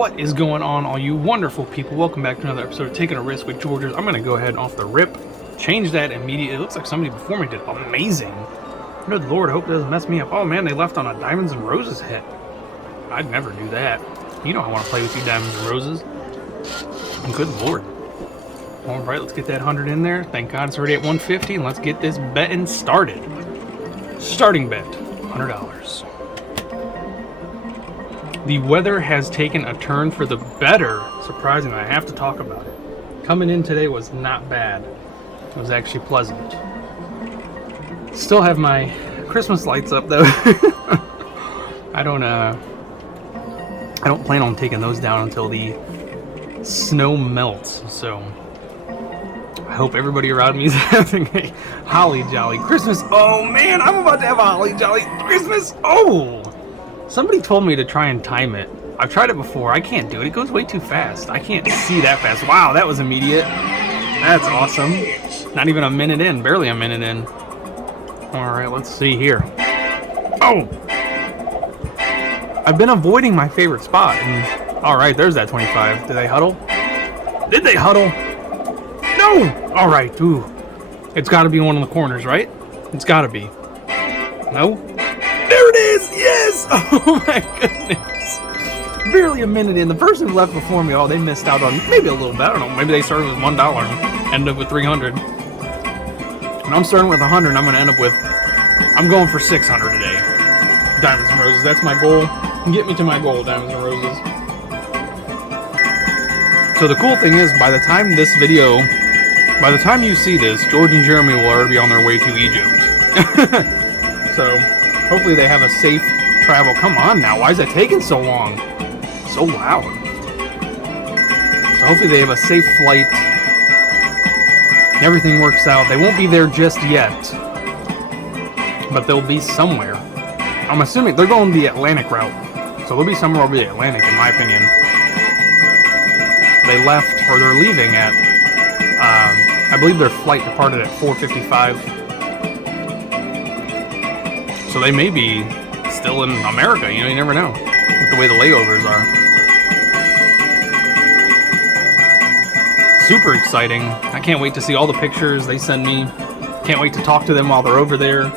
What is going on, all you wonderful people? Welcome back to another episode of Taking a Risk with George. I'm going to go ahead and off the rip, change that immediately. It looks like somebody before me did amazing. Good lord, I hope it doesn't mess me up. Oh man, they left on a Diamonds and Roses hit. I'd never do that. You know I want to play with you, Diamonds and Roses. Good lord. Alright, let's get that 100 in there. Thank God it's already at 150, and let's get this betting started. Starting bet, $100. The weather has taken a turn for the better. Surprisingly, I have to talk about it. Coming in today was not bad. It was actually pleasant. Still have my Christmas lights up though. I don't plan on taking those down until the snow melts. So I hope everybody around me is having a holly jolly Christmas. Oh man, I'm about to have a holly jolly Christmas. Oh! Somebody told me to try and time it. I've tried it before. I can't do it. It goes way too fast. I can't see that fast. Wow, that was immediate. That's awesome. Not even a minute in. Barely a minute in. Alright, let's see here. Oh! I've been avoiding my favorite spot. Alright, there's that 25. Did they huddle? Did they huddle? No! Alright, ooh. It's got to be one of the corners, right? It's got to be. No? There it is! Yes! Oh my goodness. Barely a minute in. The person who left before me, oh, they missed out on maybe a little bit. I don't know. Maybe they started with $1 and ended up with 300. And I'm starting with 100 and I'm going to end up with, I'm going for 600 today. Diamonds and Roses. That's my goal. Get me to my goal, Diamonds and Roses. So the cool thing is, by the time you see this, George and Jeremy will already be on their way to Egypt. So hopefully they have a safe travel. Come on now, why is that taking so long? So loud. So hopefully they have a safe flight. And everything works out. They won't be there just yet, but they'll be somewhere. I'm assuming they're going the Atlantic route. So they'll be somewhere over the Atlantic, in my opinion. They left, or they're leaving at, I believe their flight departed at 4:55. So they may be still in America, you know, you never know, with the way the layovers are. Super exciting. I can't wait to see all the pictures they send me. Can't wait to talk to them while they're over there.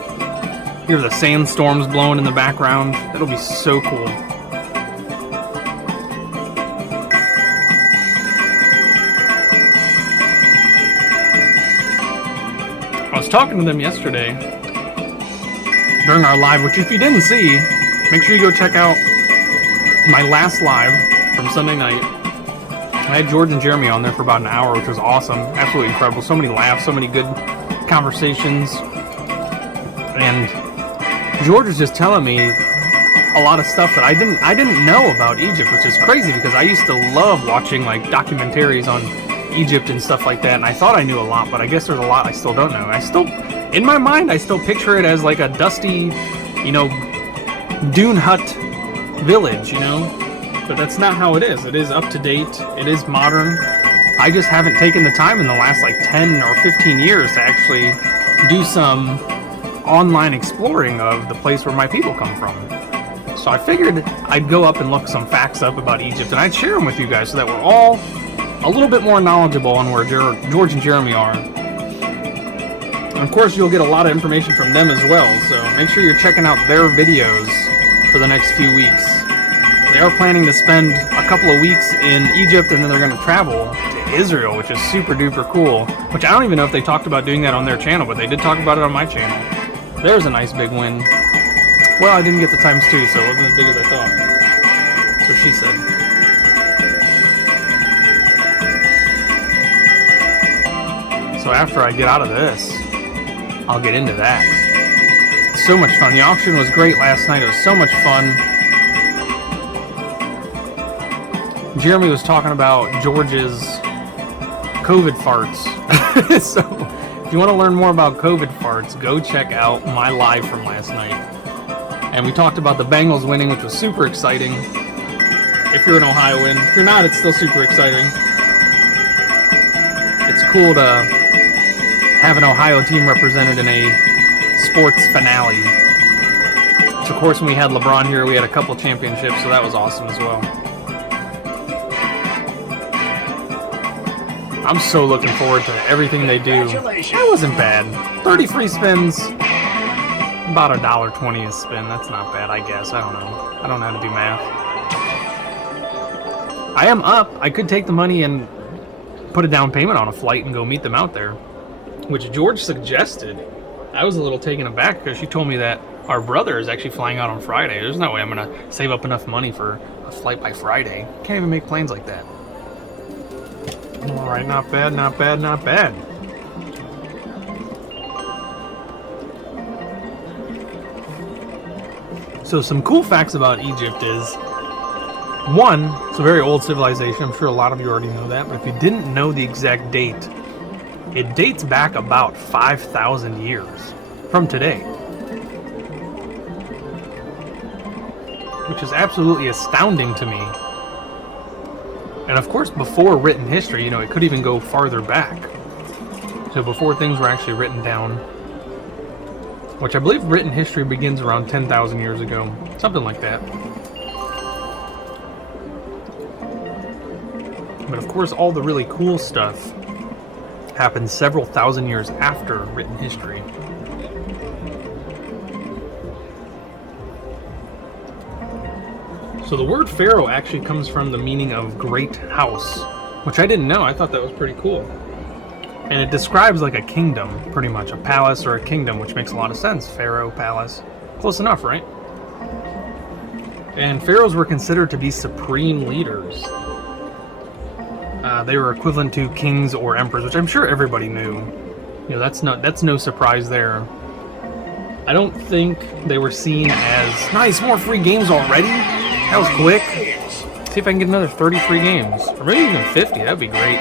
Hear the sandstorms blowing in the background. It'll be so cool. I was talking to them yesterday during our live, which if you didn't see, make sure you go check out my last live from Sunday night. I had George and Jeremy on there for about an hour, which was awesome. Absolutely incredible. So many laughs, so many good conversations. And George was just telling me a lot of stuff that I didn't know about Egypt, which is crazy because I used to love watching like documentaries on Egypt and stuff like that, and I thought I knew a lot, but I guess there's a lot I still don't know. In my mind, I still picture it as like a dusty, you know, dune hut village, you know? But that's not how it is. It is up to date. It is modern. I just haven't taken the time in the last like 10 or 15 years to actually do some online exploring of the place where my people come from. So I figured I'd go up and look some facts up about Egypt, and I'd share them with you guys so that we're all a little bit more knowledgeable on where George and Jeremy are. And of course, you'll get a lot of information from them as well, so make sure you're checking out their videos for the next few weeks. They are planning to spend a couple of weeks in Egypt, and then they're going to travel to Israel, which is super duper cool, which I don't even know if they talked about doing that on their channel, but they did talk about it on my channel. There's a nice big win. Well, I didn't get the times 2, so it wasn't as big as I thought. That's what she said. So after I get out of this, I'll get into that. So much fun. The auction was great last night. It was so much fun. Jeremy was talking about George's COVID farts. So if you want to learn more about COVID farts, go check out my live from last night. And we talked about the Bengals winning, which was super exciting. If you're an Ohioan. If you're not, it's still super exciting. It's cool to have an Ohio team represented in a sports finale. Which, of course, when we had LeBron here, we had a couple championships, so that was awesome as well. I'm so looking forward to everything they do. That wasn't bad. 30 free spins. About $1.20 a spin. That's not bad, I guess. I don't know. I don't know how to do math. I am up. I could take the money and put a down payment on a flight and go meet them out there, which George suggested. I was a little taken aback because she told me that our brother is actually flying out on Friday. There's no way I'm going to save up enough money for a flight by Friday. Can't even make planes like that. All right, not bad, not bad, not bad. So some cool facts about Egypt is, one, it's a very old civilization. I'm sure a lot of you already know that, but if you didn't know the exact date, it dates back about 5,000 years from today. Which is absolutely astounding to me. And of course, before written history, you know, it could even go farther back. So before things were actually written down, which I believe written history begins around 10,000 years ago, something like that. But of course, all the really cool stuff happened several thousand years after written history. So the word pharaoh actually comes from the meaning of great house, which I didn't know. I thought that was pretty cool. And it describes like a kingdom, pretty much, a palace or a kingdom, which makes a lot of sense. Pharaoh, palace, close enough, right? And pharaohs were considered to be supreme leaders. They were equivalent to kings or emperors, which I'm sure everybody knew. You know, that's no surprise there. I don't think they were seen as nice. More free games already. That was quick. See if I can get another 30 free games, or maybe even 50. That'd be great.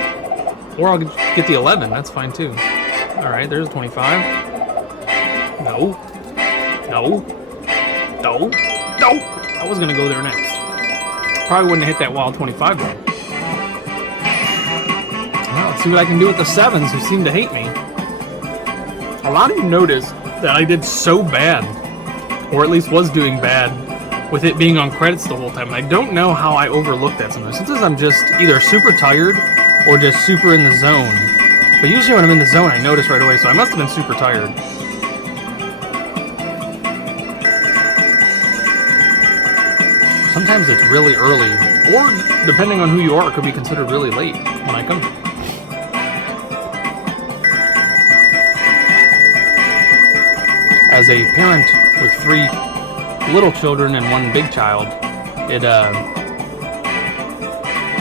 Or I'll get the 11. That's fine too. All right, there's 25. No. No. No. No. I was gonna go there next. Probably wouldn't have hit that wild 25 though. Well, let's see what I can do with the 7s who seem to hate me. A lot of you noticed that I did so bad, or at least was doing bad, with it being on credits the whole time. And I don't know how I overlooked that sometimes. Sometimes I'm just either super tired or just super in the zone. But usually when I'm in the zone, I notice right away, so I must have been super tired. Sometimes it's really early, or depending on who you are, it could be considered really late when I come. As a parent with 3 little children and 1 big child,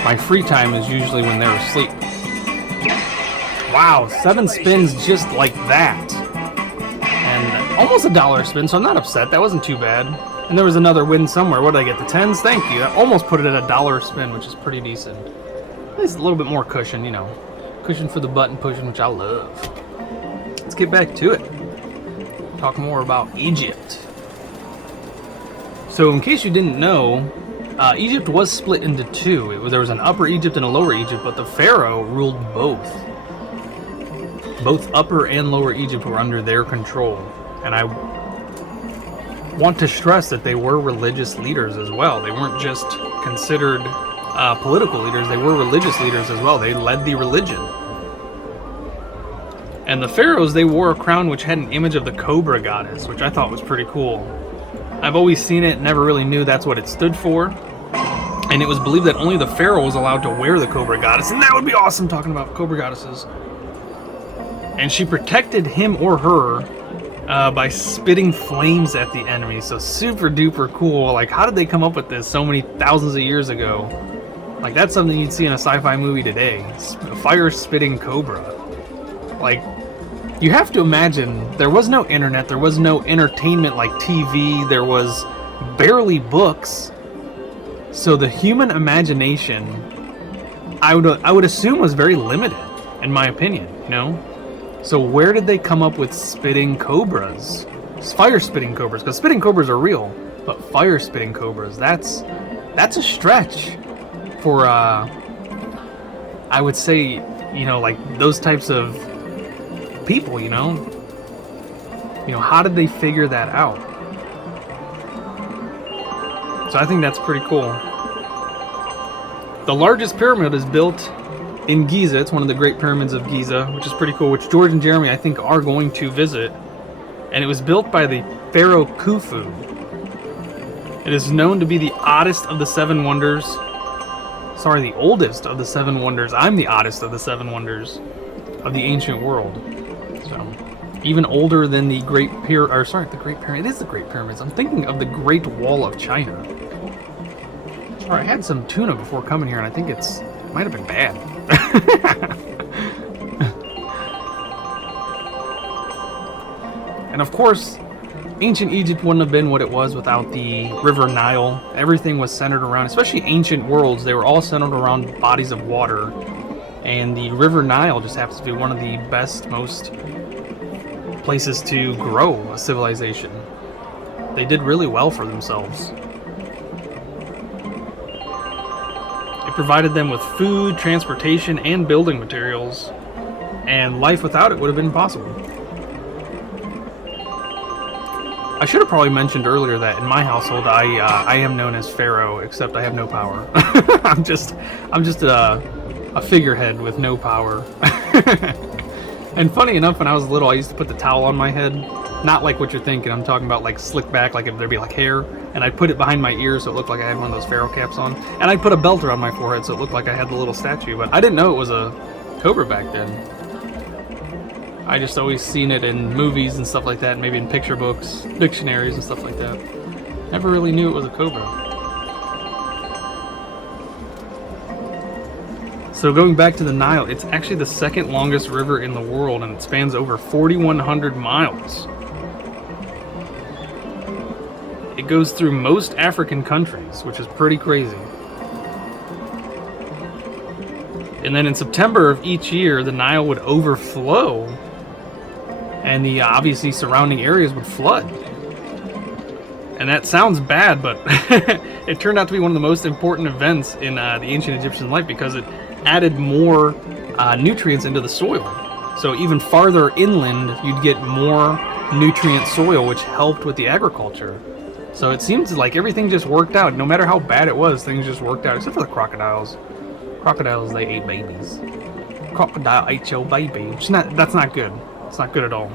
my free time is usually when they're asleep. Wow, 7 spins just like that. And almost $1 a spin, so I'm not upset. That wasn't too bad. And there was another win somewhere. What did I get? The 10s? Thank you. That almost put it at $1 a spin, which is pretty decent. At least a little bit more cushion, you know. Cushion for the button pushing, which I love. Let's get back to it. Talk more about Egypt. So in case you didn't know, Egypt was split into 2. There was an Upper Egypt and a Lower Egypt, but the pharaoh ruled both. Both Upper and Lower Egypt were under their control. And I want to stress that they were religious leaders as well. They weren't just considered political leaders, they were religious leaders as well. They led the religion. And the pharaohs, they wore a crown which had an image of the cobra goddess, which I thought was pretty cool. I've always seen it, never really knew that's what it stood for. And it was believed that only the pharaoh was allowed to wear the cobra goddess, and that would be awesome, talking about cobra goddesses. And she protected him or her by spitting flames at the enemy, so super duper cool. Like, how did they come up with this so many thousands of years ago? Like, that's something you'd see in a sci-fi movie today. A fire-spitting cobra. Like, you have to imagine, there was no internet, there was no entertainment like TV, there was barely books. So the human imagination, I would assume, was very limited, in my opinion, you know? So where did they come up with spitting cobras? Fire-spitting cobras, because spitting cobras are real, but fire-spitting cobras, that's a stretch for, I would say, you know, like those types of people, you know? How did they figure that out? So I think that's pretty cool. The largest pyramid is built in Giza. It's one of the Great Pyramids of Giza, which is pretty cool, which George and Jeremy, I think, are going to visit. And it was built by the Pharaoh Khufu. It is known to be the oddest of the 7 wonders. Sorry, the oldest of the 7 wonders. I'm the oddest of the 7 wonders of the ancient world. So, even older than the Great Pyramid. Or sorry, the Great Pyramid. It is the Great Pyramids. I'm thinking of the Great Wall of China. Sorry, I had some tuna before coming here, and I think it might have been bad. And of course, ancient Egypt wouldn't have been what it was without the River Nile. Everything was centered around, especially ancient worlds, they were all centered around bodies of water. And the River Nile just happens to be one of the best, most places to grow a civilization. They did really well for themselves. It provided them with food, transportation, and building materials. And life without it would have been impossible. I should have probably mentioned earlier that in my household, I am known as Pharaoh, except I have no power. I'm just a figurehead with no power. And funny enough, when I was little, I used to put the towel on my head. Not like what you're thinking. I'm talking about like slick back, like if there'd be like hair. And I'd put it behind my ears so it looked like I had one of those Pharaoh caps on. And I'd put a belt around my forehead so it looked like I had the little statue. But I didn't know it was a cobra back then. I just always seen it in movies and stuff like that, maybe in picture books, dictionaries and stuff like that. Never really knew it was a cobra. So going back to the Nile, it's actually the 2nd longest river in the world, and it spans over 4,100 miles. It goes through most African countries, which is pretty crazy. And then in September of each year, the Nile would overflow, and the obviously surrounding areas would flood. And that sounds bad, but it turned out to be one of the most important events in the ancient Egyptian life because it added more nutrients into the soil. So even farther inland, you'd get more nutrient soil, which helped with the agriculture. So it seems like everything just worked out. No matter how bad it was, things just worked out, except for the crocodiles. Crocodiles, they ate babies. Crocodile ate your baby. That's not good. It's not good at all.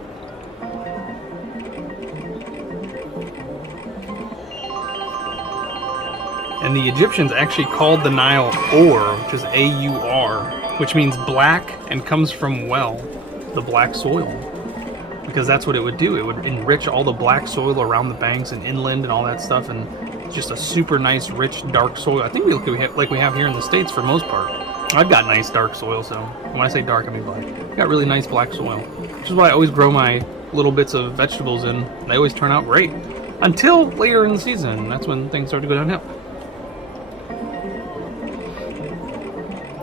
And the Egyptians actually called the Nile Ur, which is A-U-R, which means black and comes from well, the black soil. Because that's what it would do. It would enrich all the black soil around the banks and inland and all that stuff, and just a super nice, rich, dark soil. I think we look like we have here in the States for the most part. I've got nice dark soil, so when I say dark, I mean black. I've got really nice black soil, which is why I always grow my little bits of vegetables in. They always turn out great. Until later in the season, that's when things start to go downhill.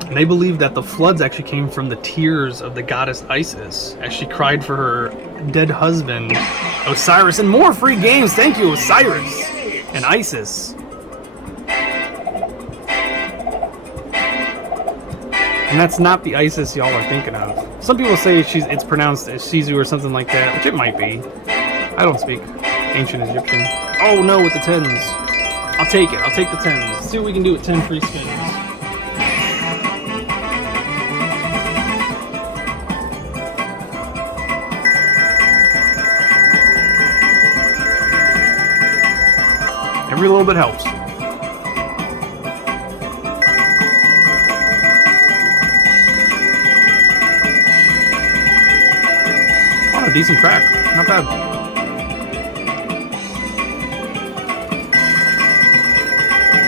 And they believe that the floods actually came from the tears of the goddess Isis, as she cried for her dead husband, Osiris. And more free games, thank you, Osiris and Isis. And that's not the Isis y'all are thinking of. Some people say it's pronounced as Shizu or something like that, which it might be. I don't speak ancient Egyptian. Oh no, with the 10s. I'll take it. I'll take the 10s. Let's see what we can do with 10 free spins. Every little bit helps. Oh, a decent track. Not bad.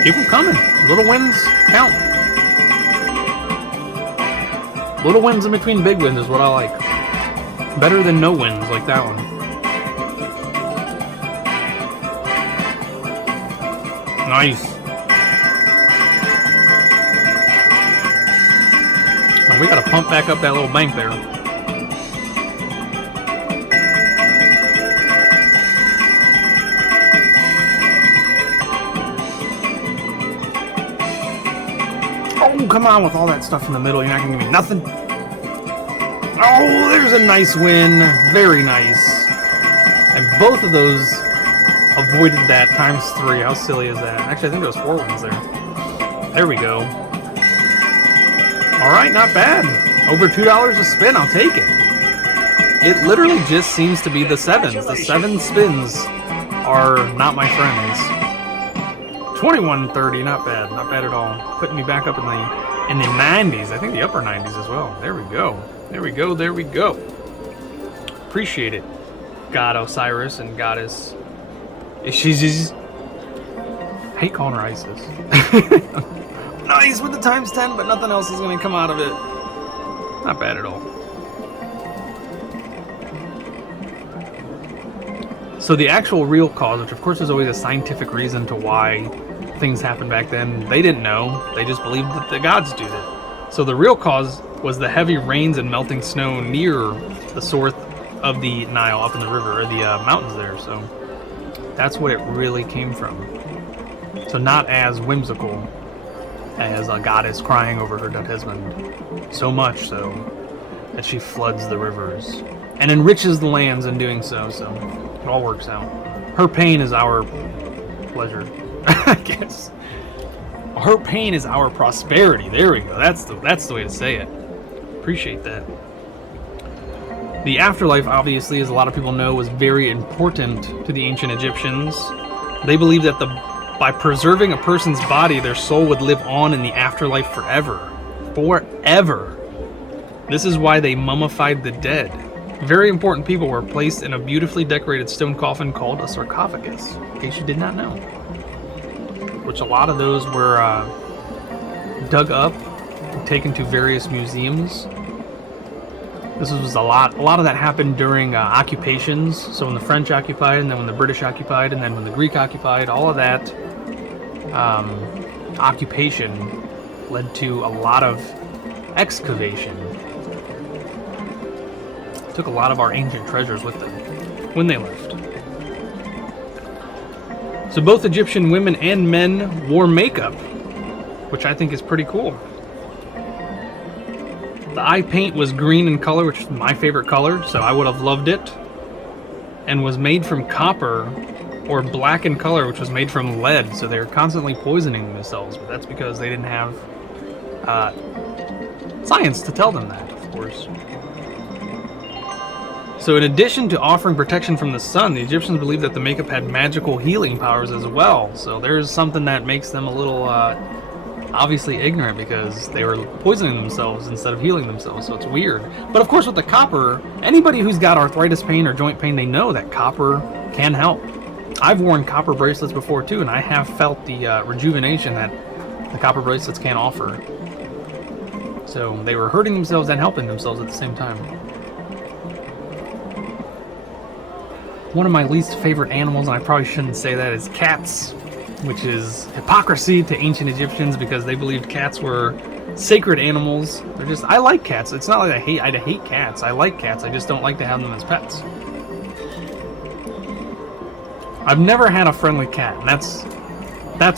Keep them coming. Little wins count. Little wins in between big wins is what I like. Better than no wins like that one. Nice. Oh, we gotta pump back up that little bank there. Oh, come on with all that stuff in the middle. You're not gonna give me nothing. Oh, there's a nice win. Very nice. And both of those avoided that ×3. How silly is that? Actually, I think there was 4 wins there. There we go. Alright, not bad. Over $2 a spin, I'll take it. It literally just seems to be the 7s. The 7 spins are not my friends. 21.30, not bad. Not bad at all. Putting me back up in the 90s. I think the upper 90s as well. There we go. There we go. There we go. Appreciate it. God Osiris and Goddess. She's. I hate calling her Isis. Nice with the times 10, but nothing else is going to come out of it. Not bad at all. So the actual real cause, which of course is always a scientific reason to why things happened back then, they didn't know. They just believed that the gods did it. So the real cause was the heavy rains and melting snow near the source of the Nile up in the river, or the mountains there. So that's what it really came from. So not as whimsical as a goddess crying over her dead husband. So much so that she floods the rivers and enriches the lands in doing so. So it all works out. Her pain is our pleasure, I guess. Her pain is our prosperity. There we go. That's the way to say it. Appreciate that. The afterlife, obviously, as a lot of people know, was very important to the ancient Egyptians. They believed that by preserving a person's body, their soul would live on in the afterlife forever. Forever. This is why they mummified the dead. Very important people were placed in a beautifully decorated stone coffin called a sarcophagus, in case you did not know. Which a lot of those were dug up and taken to various museums. This was a lot of that happened during occupations. So when the French occupied, and then when the British occupied, and then when the Greek occupied, all of that occupation led to a lot of excavation. Took a lot of our ancient treasures with them when they left. So both Egyptian women and men wore makeup, which I think is pretty cool. The eye paint was green in color, which is my favorite color, so I would have loved it. And was made from copper, or black in color, which was made from lead, so they were constantly poisoning themselves, but that's because they didn't have science to tell them that, of course. So in addition to offering protection from the sun, the Egyptians believed that the makeup had magical healing powers as well. So there's something that makes them a little obviously ignorant, because they were poisoning themselves instead of healing themselves, so it's weird. But of course with the copper, anybody who's got arthritis pain or joint pain, they know that copper can help. I've worn copper bracelets before too, and I have felt the rejuvenation that the copper bracelets can offer. So they were hurting themselves and helping themselves at the same time. One of my least favorite animals, and I probably shouldn't say that, is cats, which is hypocrisy to ancient Egyptians, because they believed cats were sacred animals. They're just, I like cats. It's not like I hate cats. I like cats. I just don't like to have them as pets. I've never had a friendly cat, and that's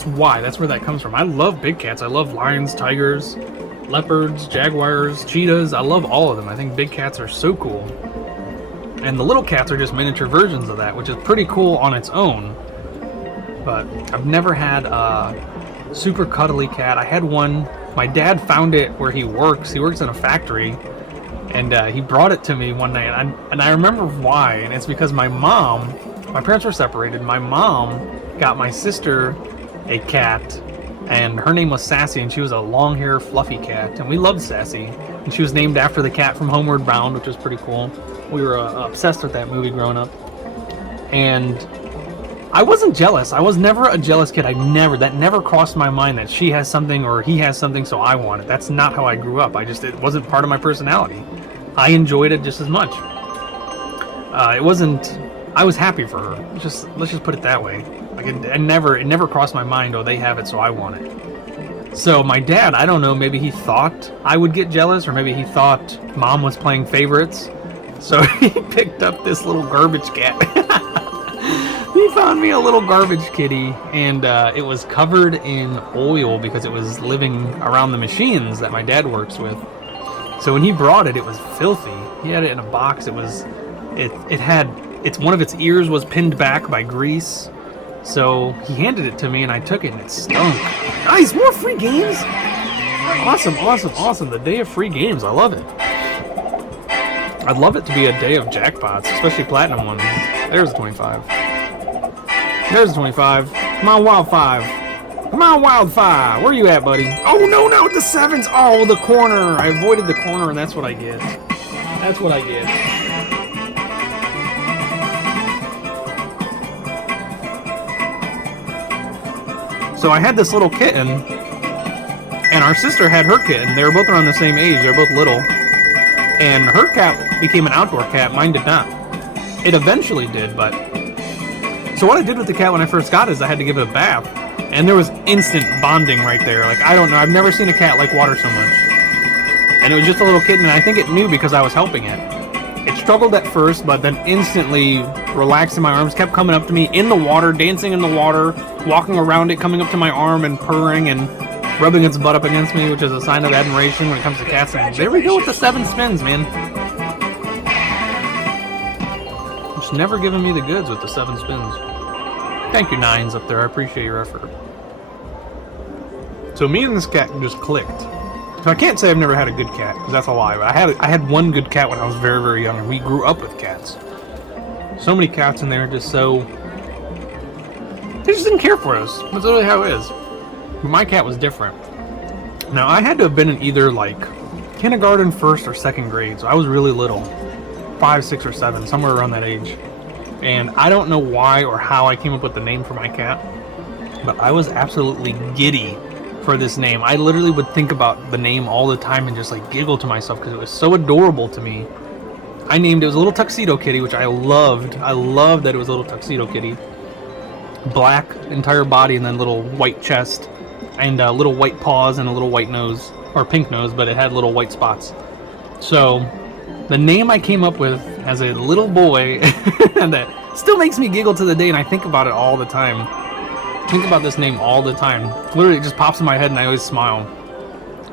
why. That's where that comes from. I love big cats. I love lions, tigers, leopards, jaguars, cheetahs. I love all of them. I think big cats are so cool. And the little cats are just miniature versions of that, which is pretty cool on its own. But I've never had a super cuddly cat. I had one. My dad found it where he works. He works in a factory. And he brought it to me one night. And I remember why. And it's because my parents were separated. My mom got my sister a cat, and her name was Sassy, and she was a long-haired, fluffy cat, and we loved Sassy. And she was named after the cat from Homeward Bound, which was pretty cool. We were obsessed with that movie growing up. And I wasn't jealous. I was never a jealous kid. That never crossed my mind that she has something or he has something, so I want it. That's not how I grew up. It wasn't part of my personality. I enjoyed it just as much. I was happy for her. Let's just put it that way. Like it never crossed my mind, oh, they have it, so I want it. So my dad, I don't know, maybe he thought I would get jealous, or maybe he thought mom was playing favorites. So he picked up this little garbage cat. He found me a little garbage kitty, and it was covered in oil because it was living around the machines that my dad works with. So when he brought it, it was filthy. He had it in a box. One of its ears was pinned back by grease. So he handed it to me, and I took it, and it stunk. Nice, more free games. Awesome, awesome, awesome. The day of free games. I love it. I'd love it to be a day of jackpots, especially platinum ones. There's a 25. There's a 25. Come on, Wild 5. Come on, Wild 5. Where you at, buddy? Oh, no, no, the 7s. Oh, the corner. I avoided the corner, and that's what I get. That's what I get. So I had this little kitten, and our sister had her kitten. They were both around the same age. They're both little. And her cat became an outdoor cat. Mine did not. It eventually did, but... So what I did with the cat when I first got it is I had to give it a bath. And there was instant bonding right there. Like, I don't know. I've never seen a cat like water so much. And it was just a little kitten, and I think it knew because I was helping it. It struggled at first, but then instantly relaxed in my arms, kept coming up to me in the water, dancing in the water, walking around it, coming up to my arm and purring and rubbing its butt up against me, which is a sign of admiration when it comes to cats. And there we go with the 7 spins, man. Just never giving me the goods with the 7 spins. Thank you, 9s up there. I appreciate your effort. So me and this cat just clicked. So I can't say I've never had a good cat, because that's a lie. But I had one good cat when I was very, very young, and we grew up with cats. So many cats in there, just so... They just didn't care for us. That's literally how it is. But my cat was different. Now, I had to have been in either, like, kindergarten, 1st, or 2nd grade, so I was really little. 5, 6, or 7, somewhere around that age. And I don't know why or how I came up with the name for my cat, but I was absolutely giddy for this name. I literally would think about the name all the time and just like giggle to myself because it was so adorable to me. I named it, was a little tuxedo kitty, which I loved. I loved that it was a little tuxedo kitty. Black entire body and then little white chest and little white paws and a little white nose, or pink nose, but it had little white spots. So the name I came up with as a little boy and that still makes me giggle to the day, and I think about it all the time. Think about this name all the time. Literally, it just pops in my head and I always smile.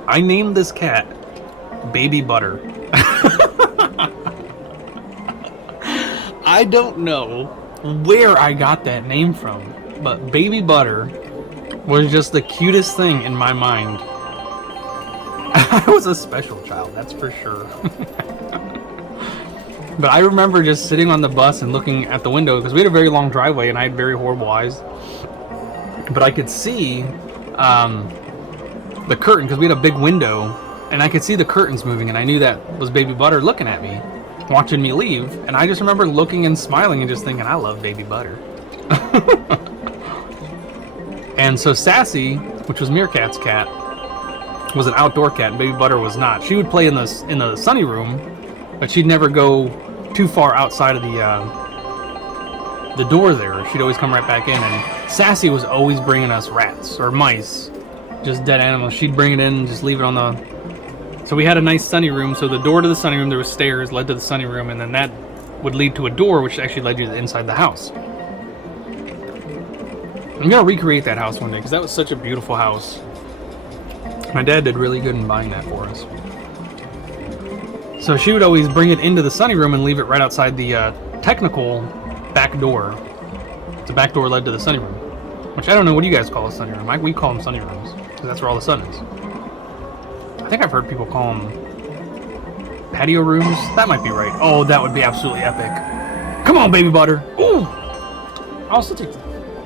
I named this cat Baby Butter. I don't know where I got that name from, but Baby Butter was just the cutest thing in my mind. I was a special child, that's for sure. But I remember just sitting on the bus and looking at the window, because we had a very long driveway and I had very horrible eyes. But I could see the curtain, because we had a big window, and I could see the curtains moving, and I knew that was Baby Butter looking at me, watching me leave. And I just remember looking and smiling and just thinking, I love Baby Butter. And so Sassy, which was Meerkat's cat, was an outdoor cat, and Baby Butter was not. She would play in the sunny room, but she'd never go too far outside of the door there. She'd always come right back in. And Sassy was always bringing us rats or mice, just dead animals. She'd bring it in and just leave it on the... So we had a nice sunny room. So the door to the sunny room, there was stairs, led to the sunny room, and then that would lead to a door, which actually led you to inside the house. I'm gonna recreate that house one day, because that was such a beautiful house. My dad did really good in buying that for us. So she would always bring it into the sunny room and leave it right outside the technical back door. The back door led to the sunny room, which I don't know, what do you guys call a sunny room? We call them sunny rooms, because that's where all the sun is. I think I've heard people call them patio rooms. That might be right. Oh, that would be absolutely epic. Come on, Baby Butter. Ooh! I'll also take the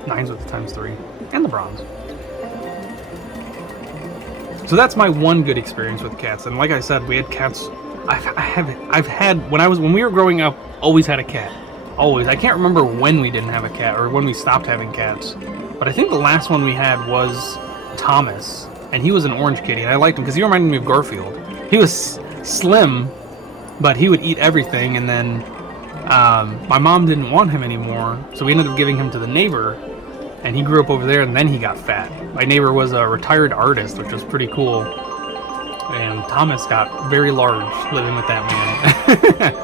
9s with the ×3 and the bronze. So that's my one good experience with cats. And like I said, we had cats. I've had when we were growing up, always had a cat. Always. I can't remember when we didn't have a cat or when we stopped having cats. But I think the last one we had was Thomas. And he was an orange kitty. And I liked him because he reminded me of Garfield. He was slim, but he would eat everything. And then my mom didn't want him anymore. So we ended up giving him to the neighbor. And he grew up over there, and then he got fat. My neighbor was a retired artist, which was pretty cool. And Thomas got very large living with that man.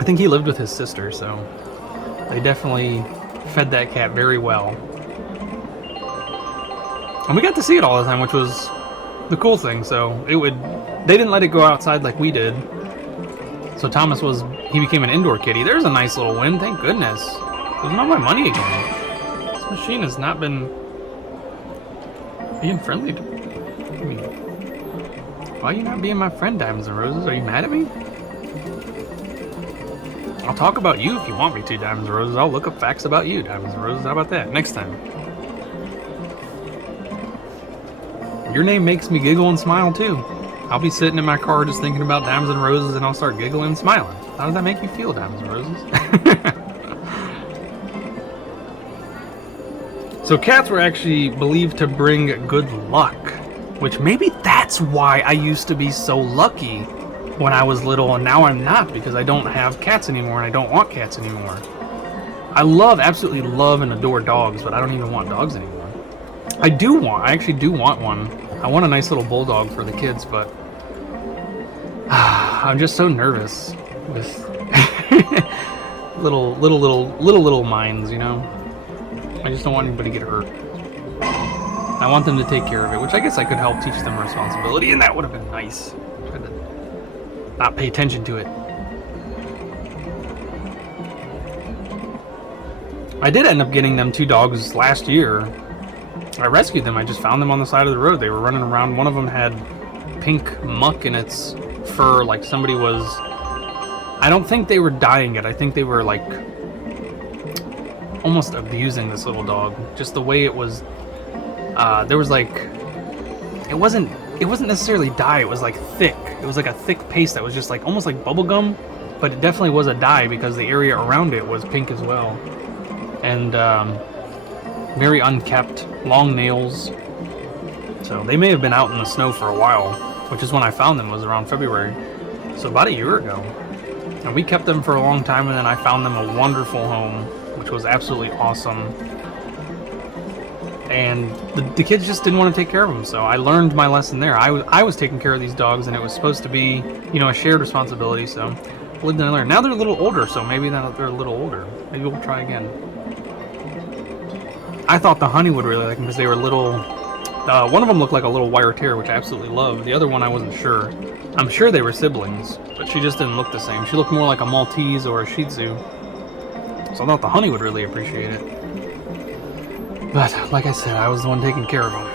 I think he lived with his sister, so they definitely fed that cat very well. And we got to see it all the time, which was the cool thing. So they didn't let it go outside like we did. So Thomas he became an indoor kitty. There's a nice little win, thank goodness. Losing all my money again. This machine has not been being friendly to me. Why are you not being my friend, Diamonds and Roses? Are you mad at me? I'll talk about you if you want me to, Diamonds and Roses. I'll look up facts about you, Diamonds and Roses. How about that? Next time. Your name makes me giggle and smile, too. I'll be sitting in my car just thinking about Diamonds and Roses, and I'll start giggling and smiling. How does that make you feel, Diamonds and Roses? So cats were actually believed to bring good luck, which maybe that's why I used to be so lucky when I was little, and now I'm not, because I don't have cats anymore and I don't want cats anymore. I absolutely love and adore dogs, but I don't even want dogs anymore. I actually do want one. I want a nice little bulldog for the kids, but I'm just so nervous with little minds, you know? I just don't want anybody to get hurt. I want them to take care of it, which I guess I could help teach them responsibility, and that would have been nice. Try to not pay attention to it. I did end up getting them 2 dogs last year. I rescued them. I just found them on the side of the road. They were running around. One of them had pink muck in its fur, like somebody was... I don't think they were dyeing it. I think they were like almost abusing this little dog. Just the way it was... there was like... It wasn't necessarily dye. It was like thick. It was like a thick paste that was just like almost like bubble gum, but it definitely was a dye because the area around it was pink as well. And very unkept, long nails. So they may have been out in the snow for a while, which is when I found them, was around February. So about a year ago. And we kept them for a long time, and then I found them a wonderful home, which was absolutely awesome. And the kids just didn't want to take care of them, so I learned my lesson there. I was taking care of these dogs, and it was supposed to be, you know, a shared responsibility, so I lived and learned. Now they're a little older, so maybe now they're a little older. Maybe we'll try again. I thought the honey would really like them because they were little. One of them looked like a little wire terrier, which I absolutely loved. The other one I wasn't sure. I'm sure they were siblings, but she just didn't look the same. She looked more like a Maltese or a Shih Tzu. So I thought the honey would really appreciate it. But, like I said, I was the one taking care of them.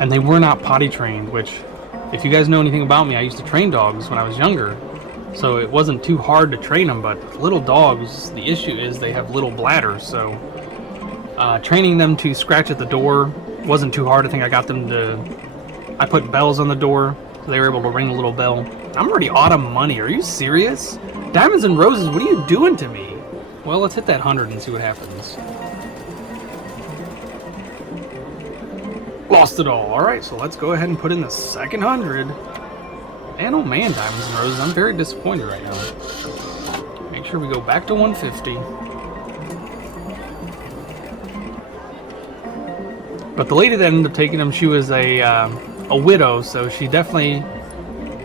And they were not potty trained, which, if you guys know anything about me, I used to train dogs when I was younger. So it wasn't too hard to train them, but little dogs, the issue is they have little bladders, so training them to scratch at the door wasn't too hard. I think I got them to... I put bells on the door, so they were able to ring a little bell. I'm already out of money. Are you serious? Diamonds and Roses, what are you doing to me? Well, let's hit that 100 and see what happens. Lost it all. Alright, so let's go ahead and put in the second 100. And oh man, Diamonds and Roses, I'm very disappointed right now. Make sure we go back to 150. But the lady that ended up taking them, she was a widow, so she definitely...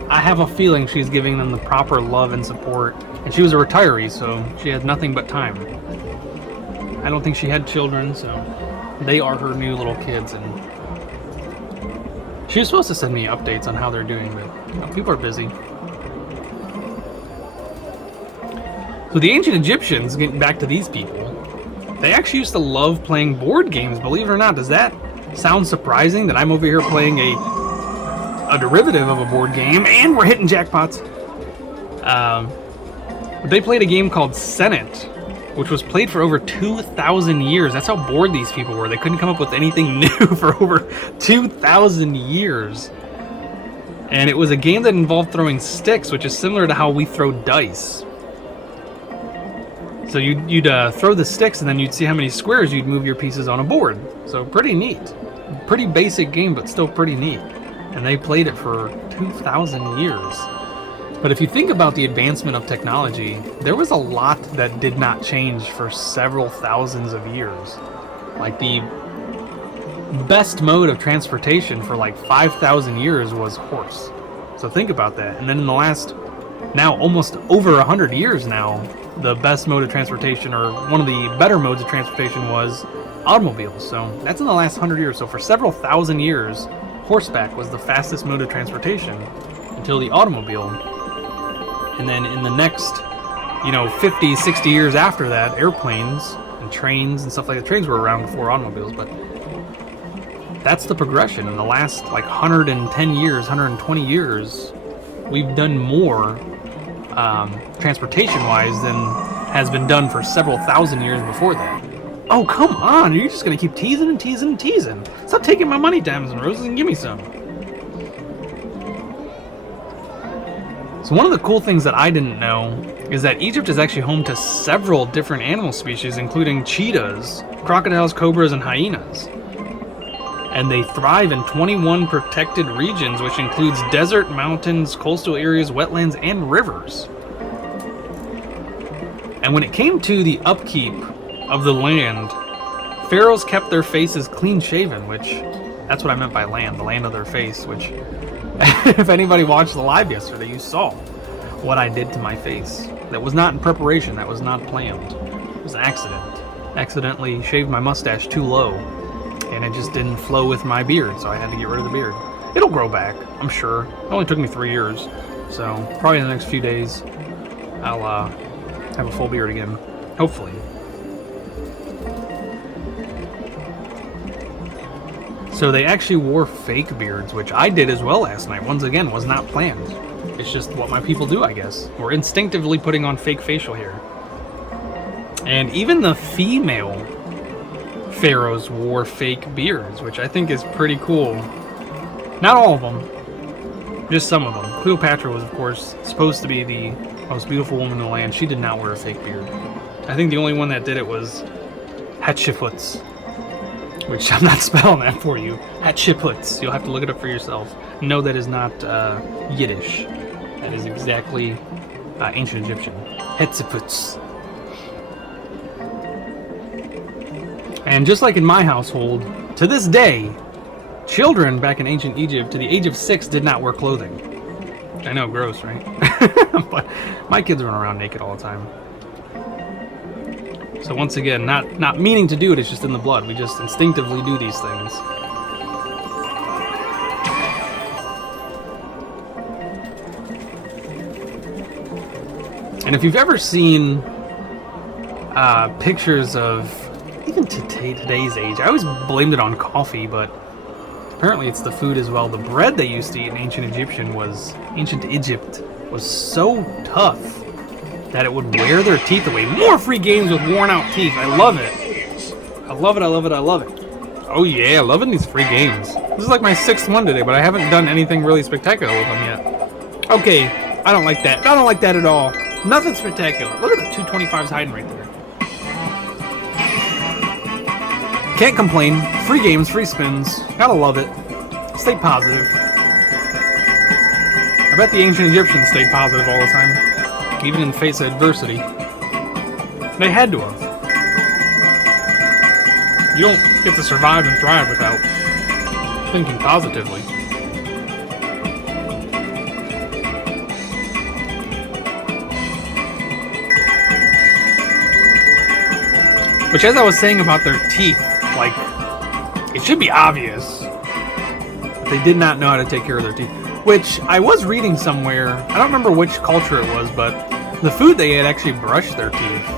I have a feeling she's giving them the proper love and support. And she was a retiree, so she had nothing but time. I don't think she had children, so they are her new little kids. And she was supposed to send me updates on how they're doing, but you know, people are busy. So the ancient Egyptians, getting back to these people, they actually used to love playing board games, believe it or not. Does that sound surprising that I'm over here playing a derivative of a board game, and we're hitting jackpots? They played a game called Senate, which was played for over 2,000 years. That's how bored these people were. They couldn't come up with anything new for over 2,000 years. And it was a game that involved throwing sticks, which is similar to how we throw dice. So you'd throw the sticks, and then you'd see how many squares you'd move your pieces on a board. So pretty neat. Pretty basic game, but still pretty neat. And they played it for 2,000 years. But if you think about the advancement of technology, there was a lot that did not change for several thousands of years. Like the best mode of transportation for like 5,000 years was horse. So think about that. And then in the last, now almost over 100 years now, the best mode of transportation, or one of the better modes of transportation, was automobiles. So that's in the last 100 years. So for several thousand years, horseback was the fastest mode of transportation until the automobile. And then in the next, 50, 60 years after that, airplanes and trains and stuff like that. Trains were around before automobiles, but that's the progression. In the last like 110 years, 120 years, we've done more transportation-wise than has been done for several thousand years before that. Oh, come on! You're just gonna keep teasing and teasing and teasing. Stop taking my money, Diamonds and Roses, and give me some. So one of the cool things that I didn't know is that Egypt is actually home to several different animal species, including cheetahs, crocodiles, cobras, and hyenas. And they thrive in 21 protected regions, which includes desert, mountains, coastal areas, wetlands, and rivers. And when it came to the upkeep of the land, pharaohs kept their faces clean-shaven, which, that's what I meant by land, the land of their face, which, if anybody watched the live yesterday, you saw what I did to my face. That was not in preparation, that was not planned. It was an accident. Accidentally shaved my mustache too low, and it just didn't flow with my beard, so I had to get rid of the beard. It'll grow back, I'm sure. It only took me 3 years, so probably in the next few days, I'll have a full beard again, hopefully. So they actually wore fake beards, which I did as well last night. Once again, was not planned. It's just what my people do, I guess. We're instinctively putting on fake facial hair. And even the female pharaohs wore fake beards, which I think is pretty cool. Not all of them, just some of them. Cleopatra was, of course, supposed to be the most beautiful woman in the land. She did not wear a fake beard. I think the only one that did it was Hatshepsut, which I'm not spelling that for you. Hatshepsut. You'll have to look it up for yourself. No, that is not Yiddish. That is exactly ancient Egyptian. Hatshepsut. And just like in my household, to this day, children back in ancient Egypt to the age of 6 did not wear clothing. I know, gross, right? But my kids run around naked all the time. So once again, not meaning to do it, it's just in the blood. We just instinctively do these things. And if you've ever seen pictures of, even today's age, I always blamed it on coffee, but apparently it's the food as well. The bread they used to eat in ancient Egypt was so tough that it would wear their teeth away. More free games with worn out teeth. I love it. I love it, I love it, I love it. Oh yeah, loving these free games. This is like my 6th one today, but I haven't done anything really spectacular with them yet. Okay, I don't like that. I don't like that at all. Nothing spectacular. Look at the 225s hiding right there. Can't complain. Free games, free spins. Gotta love it. Stay positive. I bet the ancient Egyptians stayed positive all the time, even in the face of adversity. They had to have. You don't get to survive and thrive without thinking positively. Which, as I was saying about their teeth, like, it should be obvious that they did not know how to take care of their teeth. Which, I was reading somewhere, I don't remember which culture it was, but the food they ate actually brushed their teeth.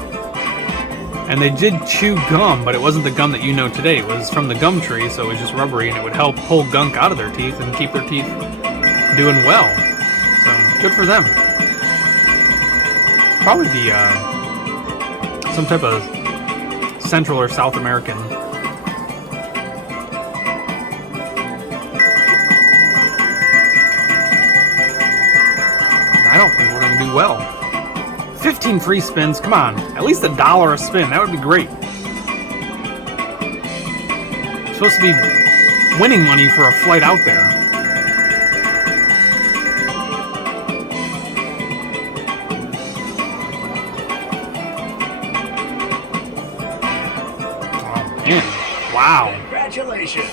And they did chew gum, but it wasn't the gum that you know today. It was from the gum tree, so it was just rubbery, and it would help pull gunk out of their teeth and keep their teeth doing well. So, good for them. It's probably some type of Central or South American. I don't think we're going to do well. 15 free spins, come on. At least $1 a spin, that would be great. It's supposed to be winning money for a flight out there. Wow. Congratulations.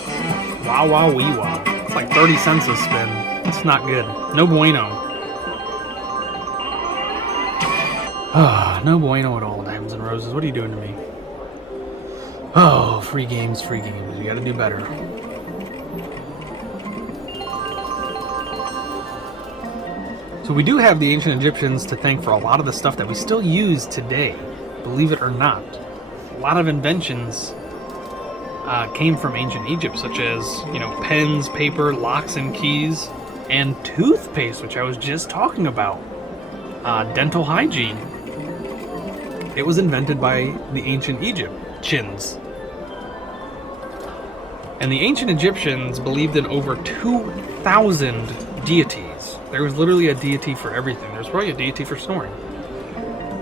Wow, wow, wee, wow. It's like 30 cents a spin. That's not good. No bueno. No bueno at all, Diamonds and Roses. What are you doing to me? Oh, free games, free games. You gotta do better. So we do have the ancient Egyptians to thank for a lot of the stuff that we still use today, believe it or not. A lot of inventions came from ancient Egypt, such as, you know, pens, paper, locks and keys, and toothpaste, which I was just talking about. Dental hygiene. It was invented by the ancient Egyptians. And the ancient Egyptians believed in over 2,000 deities. There was literally a deity for everything. There's probably a deity for snoring.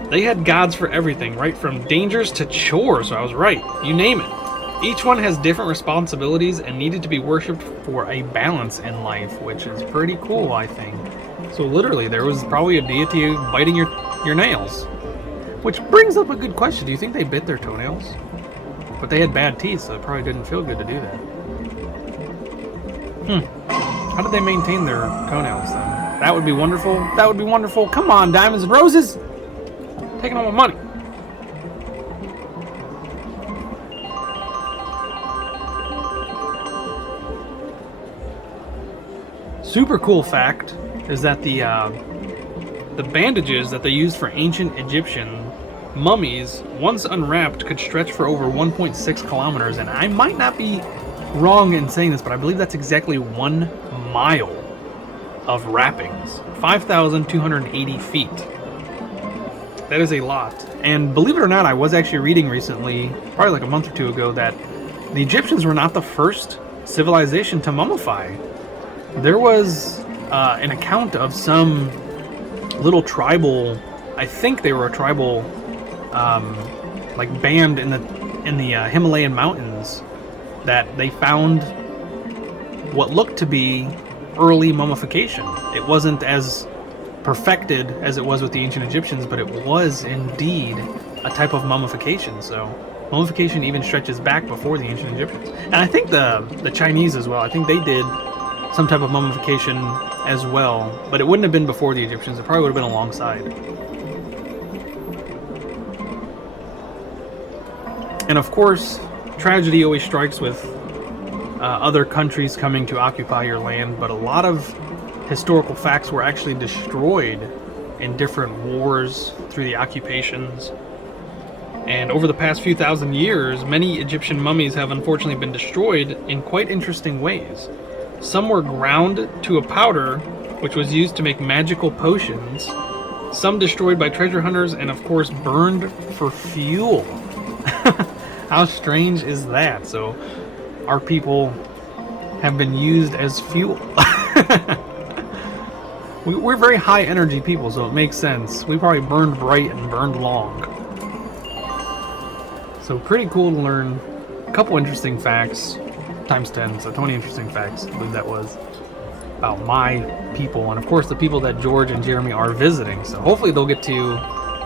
They had gods for everything, right from dangers to chores, so I was right. You name it. Each one has different responsibilities and needed to be worshipped for a balance in life, which is pretty cool, I think. So literally, there was probably a deity biting your nails. Which brings up a good question. Do you think they bit their toenails? But they had bad teeth, so it probably didn't feel good to do that. How did they maintain their toenails then? That would be wonderful. That would be wonderful. Come on, diamonds and roses! Taking all my money. Super cool fact is that the bandages that they used for ancient Egyptian mummies, once unwrapped, could stretch for over 1.6 kilometers. And I might not be wrong in saying this, but I believe that's exactly 1 mile of wrappings. 5,280 feet. That is a lot. And believe it or not, I was actually reading recently, probably like a month or two ago, that the Egyptians were not the first civilization to mummify. There was an account of some little tribal, I think they were a tribal like band in the Himalayan mountains, that they found what looked to be early mummification. It wasn't as perfected as it was with the ancient Egyptians, but it was indeed a type of mummification. So mummification even stretches back before the ancient Egyptians. And I think the Chinese as well, I think they did some type of mummification as well, but it wouldn't have been before the Egyptians. It probably would have been alongside. And of course, tragedy always strikes with other countries coming to occupy your land, but a lot of historical facts were actually destroyed in different wars through the occupations. And over the past few thousand years, many Egyptian mummies have unfortunately been destroyed in quite interesting ways. Some were ground to a powder, which was used to make magical potions. Some destroyed by treasure hunters, and of course burned for fuel. How strange is that? So our people have been used as fuel. We're very high energy people, so it makes sense. We probably burned bright and burned long. So pretty cool to learn a couple interesting facts, times 10, so 20 interesting facts, I believe that was, about my people, and of course the people that George and Jeremy are visiting. So hopefully they'll get to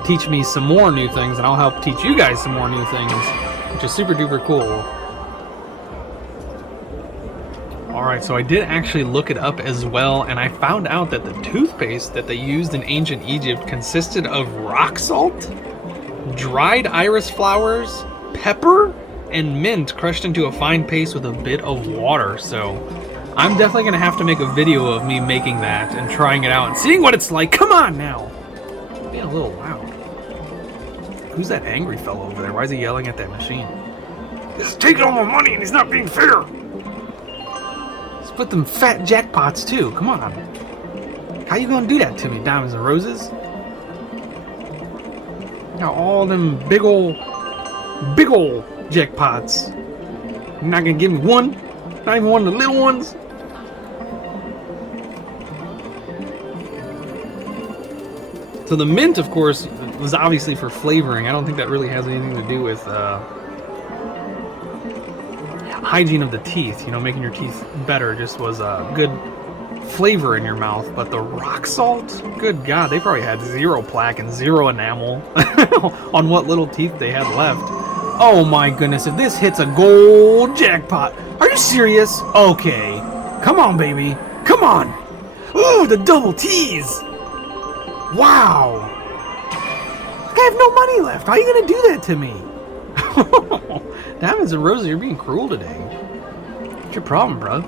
teach me some more new things, and I'll help teach you guys some more new things, which is super duper cool. Alright, so I did actually look it up as well, and I found out that the toothpaste that they used in ancient Egypt consisted of rock salt, dried iris flowers, pepper, and mint crushed into a fine paste with a bit of water. So I'm definitely going to have to make a video of me making that and trying it out and seeing what it's like. Come on now! Being a little loud. Who's that angry fellow over there? Why is he yelling at that machine? He's taking all my money and he's not being fair! Split them fat jackpots too, come on. How you gonna do that to me, diamonds and roses? Got all them big ol' jackpots. You're not gonna give me one? Not even one of the little ones? So the mint, of course, was obviously for flavoring. I don't think that really has anything to do with hygiene of the teeth, you know, making your teeth better. Just was a good flavor in your mouth. But the rock salt, good God, they probably had 0 plaque and 0 enamel on what little teeth they had left. Oh my goodness, if this hits a gold jackpot, are you serious? Okay, come on baby, come on. Ooh, the double T's. Wow. I have no money left. How are you gonna do that to me? Diamonds and roses, you're being cruel today. What's your problem, bro?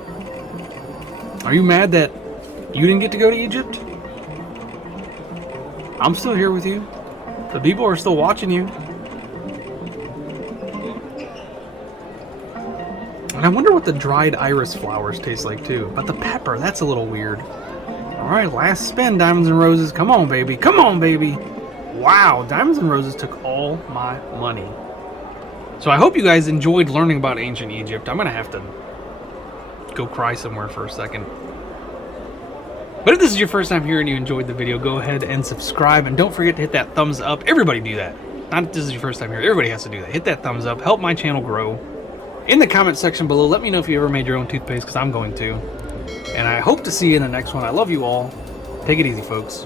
Are you mad that you didn't get to go to Egypt? I'm still here with you. The people are still watching you. I wonder what the dried iris flowers taste like too. But the pepper, that's a little weird. Alright, last spin, Diamonds and Roses. Come on, baby. Come on, baby. Wow, Diamonds and Roses took all my money. So I hope you guys enjoyed learning about ancient Egypt. I'm going to have to go cry somewhere for a second. But if this is your first time here and you enjoyed the video, go ahead and subscribe. And don't forget to hit that thumbs up. Everybody do that. Not if this is your first time here. Everybody has to do that. Hit that thumbs up. Help my channel grow. In the comment section below, let me know if you ever made your own toothpaste, because I'm going to. And I hope to see you in the next one. I love you all. Take it easy, folks.